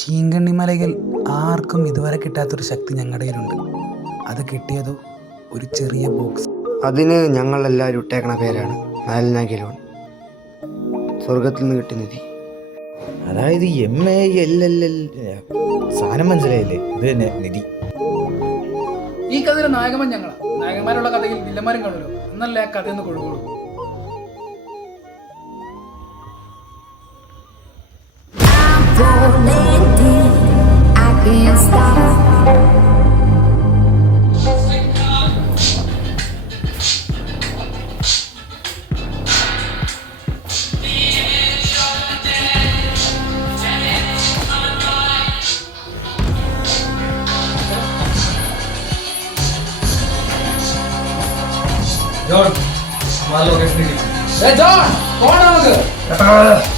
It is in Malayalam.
ചീങ്കണ്ണിമലയിൽ ആർക്കും ഇതുവരെ കിട്ടാത്തൊരു ശക്തി ഞങ്ങളുടെ കയ്യിലുണ്ട്. അത് കിട്ടിയതോ ഒരു ചെറിയ ബോക്സ്. അതിന് ഞങ്ങളെല്ലാവരും ഇട്ടേക്കണ പേരാണ് നാലനാകിലോൺ, സ്വർഗത്തിൽ നിന്ന് കിട്ടിയ നിധി. അതായത് MALLL സാധനം മനസ്സിലായില്ലേ? ഇത് തന്നെ നിധി. ഈ കഥയിലെ നായകന്മാർ ഞങ്ങളാ. നായകന്മാരുള്ള കഥയിൽ വില്ലന്മാരും കാണുമല്ലോ, എന്നല്ലേ ആ കഥയൊന്ന് കൊഴുകൊള്ളൂ. ജോൺ, ജോൺ, പോണം നമുക്ക്.